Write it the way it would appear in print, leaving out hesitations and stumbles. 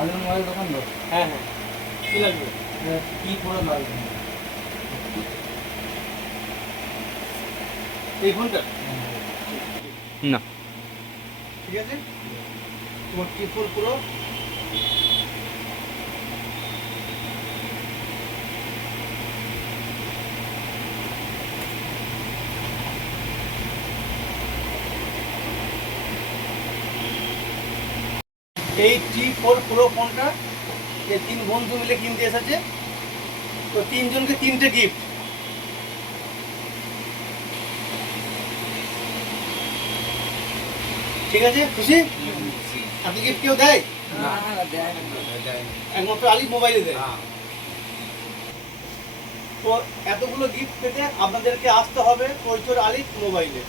আলুর মোবাইল দোকান তো? হ্যাঁ হ্যাঁ, কি লাগবে? কি পুরো লাগবে? এই ফোনটা না। ঠিক আছে, তোমার কি ফোন পুরো? এই T4 Pro ফোনটা এই 3 বন্ধু মিলে কিনতে এসেছে, তো 3 জনকে 3টে গিফট। ঠিক আছে, খুশি? এত গিফট কেউ দেয়? না দেয় না। একমাত্র আলী মোবাইলে দেয়। তো এতগুলো গিফট পেতে আপনাদেরকে আসতে হবে কৈচর আলী মোবাইলে।